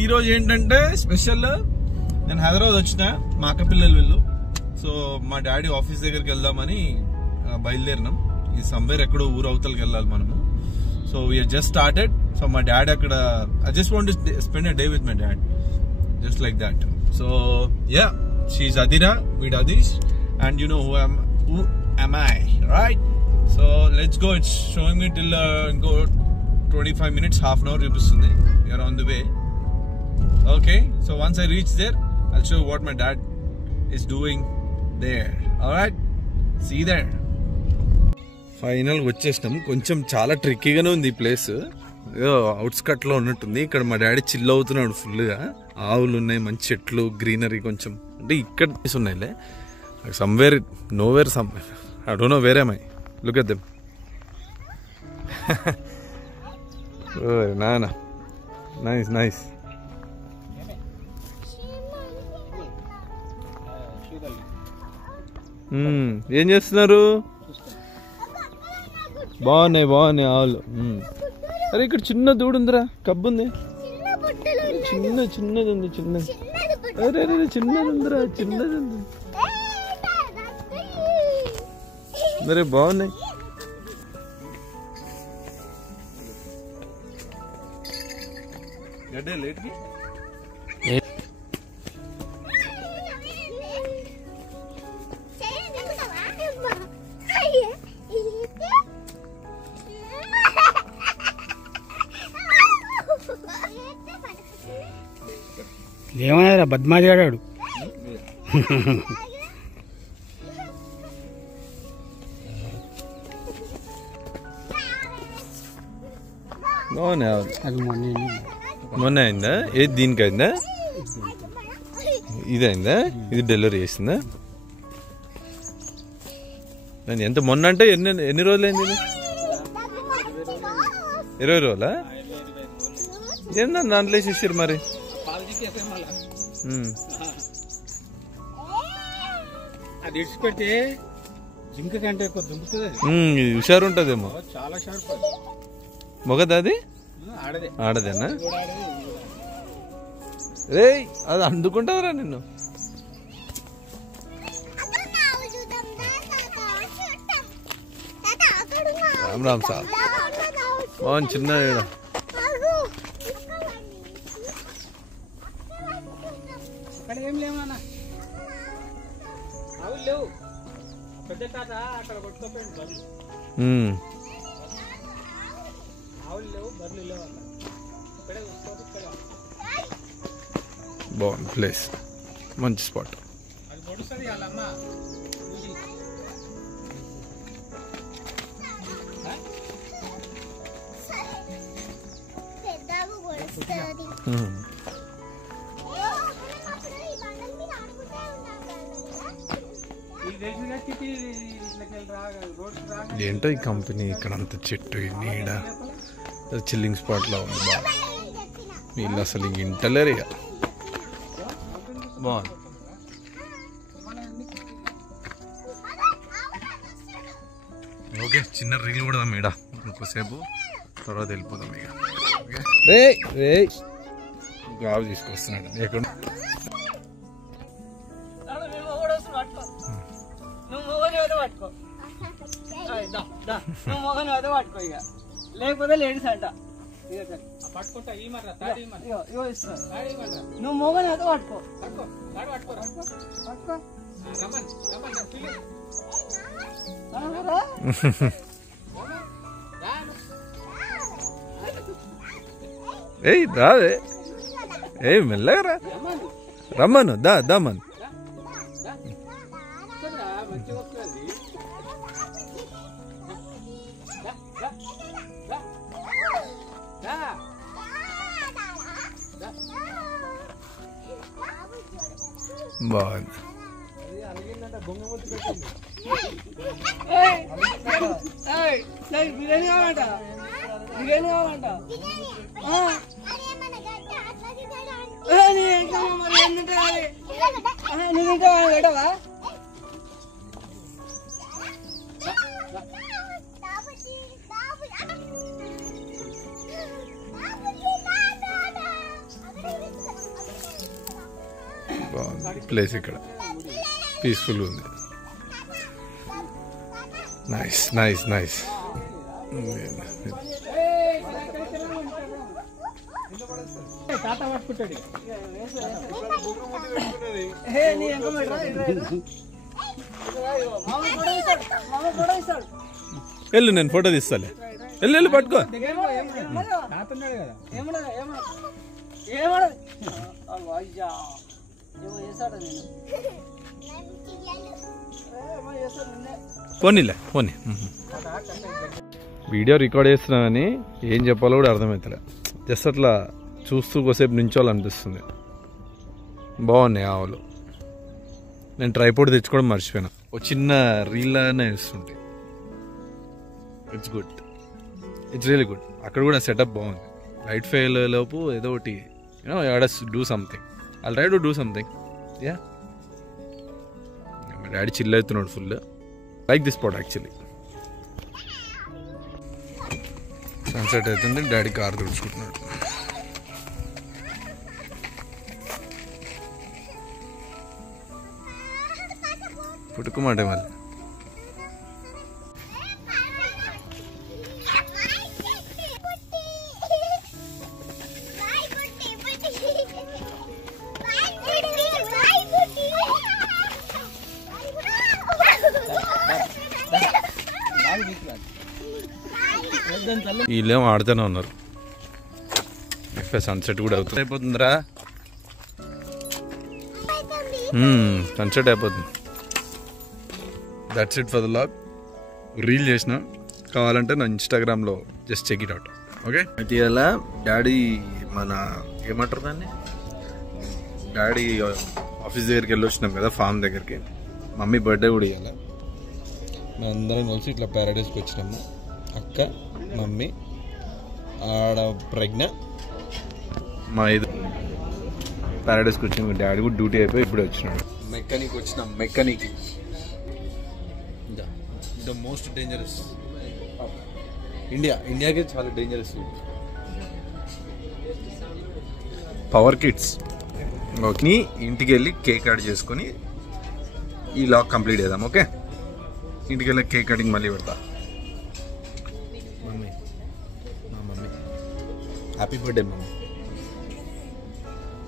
ఈ రోజు ఏంటంటే స్పెషల్, నేను హైదరాబాద్ వచ్చిన, మా అక్క పిల్లలు వీళ్ళు. సో మా డాడీ ఆఫీస్ దగ్గరికి వెళ్దామని బయలుదేరినాం. ఈ సమ్వేర్ ఎక్కడో ఊరు అవతలకి వెళ్ళాలి మనము. So we are just started. So మా డాడీ అక్కడ, I just want to spend a day with my dad, just like that. So yeah, she's Adira with Adish, and you know who am I, right? So let's go. It's showing me till go 25 minutes, half an hour chupistundi. We are on the way. Okay, so once I reach there, I'll show you what my dad is doing there. All right, see you there. Final వచ్చేసినాం. కొంచెం చాలా ట్రిక్కీగానే ఉంది ఈ place, outskirt లో ఉన్నట్టుంది. ఇక్కడ మా daddy chill అవుతున్నాడు ఫుల్ గా. ఆవులు ఉన్నాయి, మంచి చెట్లు, గ్రీనరీ కొంచెం. అంటే ఇక్కడ ఉన్నాయిలే, somewhere nowhere some, I don't know where am I. Look at them. నానా నైస్ నైస్. ఏం చేస్తున్నారు? బాగున్నాయి బాగున్నాయి ఆవులు. అరే ఇక్కడ చిన్న దూడు ఉందిరా, కబ్బు ఉంది, చిన్నది ఉంది, చిన్నది. అరే అరే చిన్నది ఉందిరా, చిన్నది ఉంది. మరి బాగున్నాయి. లేట్కి ఏమన్నా బద్మాజీ ఆడాడు. అది మొన్న అయిందా? ఏది దీనికి అయిందా? ఇది అయిందా? ఇది డెలివరీ చేసిందా? ఎంత మొన్న అంటే ఎన్ని రోజులు అయింది? 20 రోజులా? ఏందా దాంట్లో వేసేసారు మరి? అది ఇడిచిపెట్టి జింక కంటే ఎక్కువ దుంకుతుంది. హుషారు ఉంటదేమో. చాలా షార్ప్. మొగదా అది? ఆడదేనా? రే అది అందుకుంటావురా నిన్ను. రామ్ రామ్ సార్ బాగుంది చిన్న. అక్కడ ఏం లేవన్నా, ఆవులు లేవు. పెద్ద తాత అక్కడ కొట్టుకోపోయింది బర్రెలు. ఆవులు లేవు, బర్రెలు లేవు. అక్కడ ఇక్కడే బాగుంది ప్లేస్, మంచి స్పాట్. అది పొడుస్తుంది వాళ్ళమ్మ. ఏంటో ఈ కంపెనీ, ఇక్కడ అంత చెట్టు, నీడ, చిల్లింగ్ స్పాట్ లా ఉంది. బాగా వీళ్ళు అసలు ఇంటలేరు ఇక. బాగుంది. ఓకే, చిన్న రీల్ కూడా మేడ ఇంకోసేపు, తర్వాత వెళ్ళిపోదాం ఇక. రే రే గావు తీసుకొస్తున్నాడు ఎక్కడ. లేకపోతే లేడీస్ అంట. నువ్వు మోగని అయితే పట్టుకో. ఏయ్ రావే, ఏయ్ మెల్లగా రా, రమ్మను, దామను. బాగుంది. బిర్యానీ కావాలంట, బిర్యానీ కావాలంట. మరి నువ్వు ఇంకా పెట్టవా? ప్లేస్ ఇక్కడ పీస్ఫుల్ ఉంది. Nice nice nice. తాత పట్టుకుంటాడు. వెళ్ళు, నేను ఫోటో తీస్తాలే. వెళ్ళు పట్టుకో. పోనీలే పోనీ. వీడియో రికార్డ్ చేస్తున్నామని ఏం చెప్పాలో కూడా అర్థమవుతలే. జస్ట్ అట్లా చూస్తూ కొసేపు నించోవాలనిపిస్తుంది. బాగున్నాయి ఆవులు. నేను ట్రైపోర్డ్ తెచ్చుకోవడం మర్చిపోయినా. ఒక చిన్న రీల్లానే ఇస్తుంది. It's good, it's really good. అక్కడ కూడా సెటప్ బాగుంది. లైట్ ఫెయిల్ లోపు ఏదో ఒకటి do something. I try to do something. Yeah, మా డాడీ చిల్ అవుతున్నాడు full. Like this spot actually. Sunset అవుతుంది. డాడీ కార్ తుడుచుకుంటున్నాడు. పుట్టుకుమాటే మళ్ళీ. వీళ్ళేమో ఆడుతూనే ఉన్నారు. సన్సెట్ కూడా అవుతుంది. అయిపోతుందిరా, సన్సెట్ అయిపోతుంది. That's it for the vlog. Reel చేసిన, కావాలంటే నా ఇన్స్టాగ్రామ్లో just check it out. Okay. అయితే ఇలా డాడీ మన ఏమంటారు దాన్ని, డాడీ ఆఫీస్ దగ్గరికి వెళ్ళి వచ్చినాం కదా, ఫామ్ దగ్గరికి. మమ్మీ బర్త్డే కూడా ఇవ్వాలి. మేము అందరం కలిసి ఇట్లా ప్యారడైస్కి వచ్చినాము. అక్క, మమ్మీ, ఆడ ప్రజ్ఞ, మా ఇది ప్యారడైస్కి వచ్చినాము. డాడీ కూడా డ్యూటీ అయిపోయి ఇప్పుడే వచ్చినాడు. మెకానిక్ వచ్చినాం. మెకానిక్ ద మోస్ట్ డేంజరస్ ఇండియాకే చాలా డేంజరస్. Power kids. ఓకే, ఇంటికి వెళ్ళి కేక్ కట్ చేసుకొని ఈ లాగ్ కంప్లీట్ చేద్దాం. ఓకే, ఇంటికి వెళ్ళి కేక్ కటింగ్ మళ్ళీ పెడతా. మమ్మీ, మా మమ్మీ హ్యాపీ బర్త్డే మమ్మీ.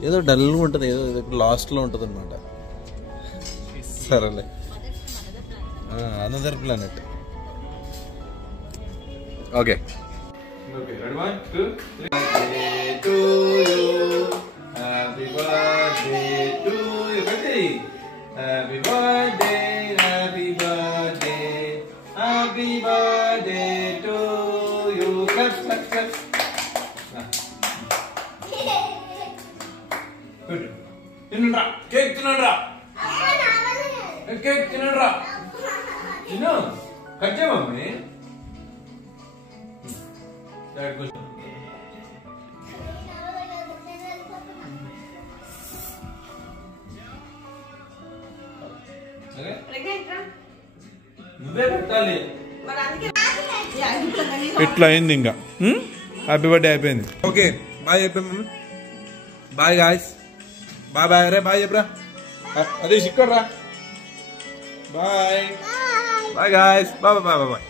ఏదో డల్గా ఉంటుంది, ఏదో లాస్ట్లో ఉంటుంది అనమాట. సరేలే, another planet. Okay. Ready 1 2 3. To you, happy birthday to you. Happy birthday, happy birthday, happy birthday to you. Clap clap clap. తినండ్రా, కేక్ తినండ్రా, కేక్ తినండ్రా. తిను, కట్ చేయ మమ్మీ. నువ్వే పెట్టాలి. ఇట్లా అయింది ఇంకా. హ్యాపీ బర్త్డే అయిపోయింది. ఓకే, బాయ్ చెప్పా mummy. Bye guys. Bye bye. అరే బాయ్ చెప్పరా. అదే ఇక్కడ రా. Bye bye guys. Bye bye bye bye.